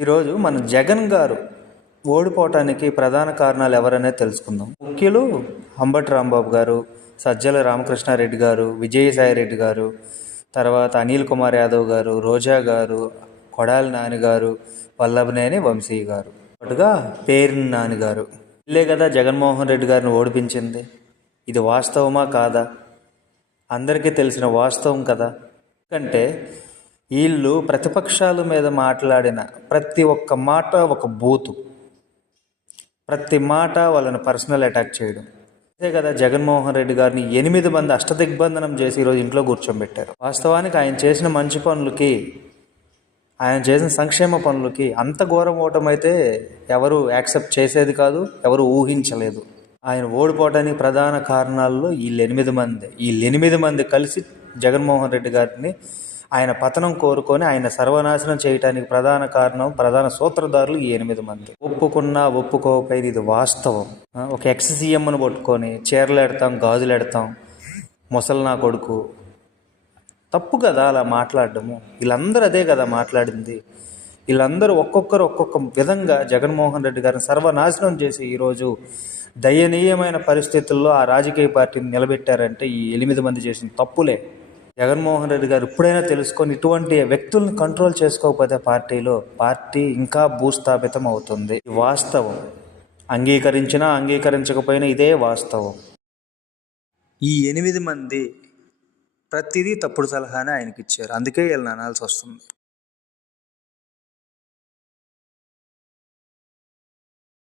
ఈరోజు మన జగన్ గారు ఓడిపోవటానికి ప్రధాన కారణాలు ఎవరనేది తెలుసుకుందాం. ముఖ్యులు అంబటి రాంబాబు గారు సజ్జల రామకృష్ణారెడ్డి గారు విజయసాయి రెడ్డి గారు తర్వాత అనిల్ కుమార్ యాదవ్ గారు రోజా గారు కొడాలి నాని గారు వల్లభనేని వంశీ గారు. పాటుగా పేరిన నాని గారు. వీళ్ళే కదా జగన్మోహన్ రెడ్డి గారిని ఓడిపించింది. ఇది వాస్తవమా కాదా? అందరికీ తెలిసిన వాస్తవం కదా? ఎందుకంటే వీళ్ళు ప్రతిపక్షాల మీద మాట్లాడిన ప్రతి ఒక్క మాట ఒక బూతు. ప్రతి మాట వాళ్ళని పర్సనల్ అటాక్ చేయడం. అంతే కదా జగన్మోహన్ రెడ్డి గారిని ఎనిమిది మంది అష్టదిగ్బంధనం చేసి ఈరోజు ఇంట్లో కూర్చోబెట్టారు. వాస్తవానికి ఆయన చేసిన మంచి పనులకి ఆయన చేసిన సంక్షేమ పనులకి అంత ఘోరం ఓటం అయితే ఎవరు యాక్సెప్ట్ చేసేది కాదు ఎవరు ఊహించలేదు. ఆయన ఓడిపోవడానికి ప్రధాన కారణాల్లో వీళ్ళు ఎనిమిది మంది. వీళ్ళు ఎనిమిది మంది కలిసి జగన్మోహన్ రెడ్డి గారిని ఆయన పతనం కోరుకొని ఆయన సర్వనాశనం చేయటానికి ప్రధాన కారణం ప్రధాన సూత్రధారులు ఈ ఎనిమిది మంది. ఒప్పుకున్నా ఒప్పుకోకపోయింది ఇది వాస్తవం. ఒక ఎక్స్ సీఎంను పట్టుకొని చీరలు ఎడతాం గాజులు ఎడతాం ముసలి నా కొడుకు. తప్పు కదా అలా మాట్లాడడము. వీళ్ళందరూ అదే కదా మాట్లాడింది. వీళ్ళందరూ ఒక్కొక్కరు ఒక్కొక్క విధంగా జగన్మోహన్ రెడ్డి గారిని సర్వనాశనం చేసి ఈరోజు దయనీయమైన పరిస్థితుల్లో ఆ రాజకీయ పార్టీని నిలబెట్టారంటే ఈ ఎనిమిది మంది చేసిన తప్పులే. జగన్మోహన్ రెడ్డి గారు ఇప్పుడైనా తెలుసుకొని ఇటువంటి వ్యక్తులను కంట్రోల్ చేసుకోకపోతే పార్టీలో పార్టీ ఇంకా భూస్థాపితం అవుతుంది. వాస్తవం. అంగీకరించినా అంగీకరించకపోయినా ఇదే వాస్తవం. ఈ ఎనిమిది మంది ప్రతిదీ తప్పుడు సలహానే ఆయనకి ఇచ్చారు అందుకే వీళ్ళని అనాల్సి వస్తుంది.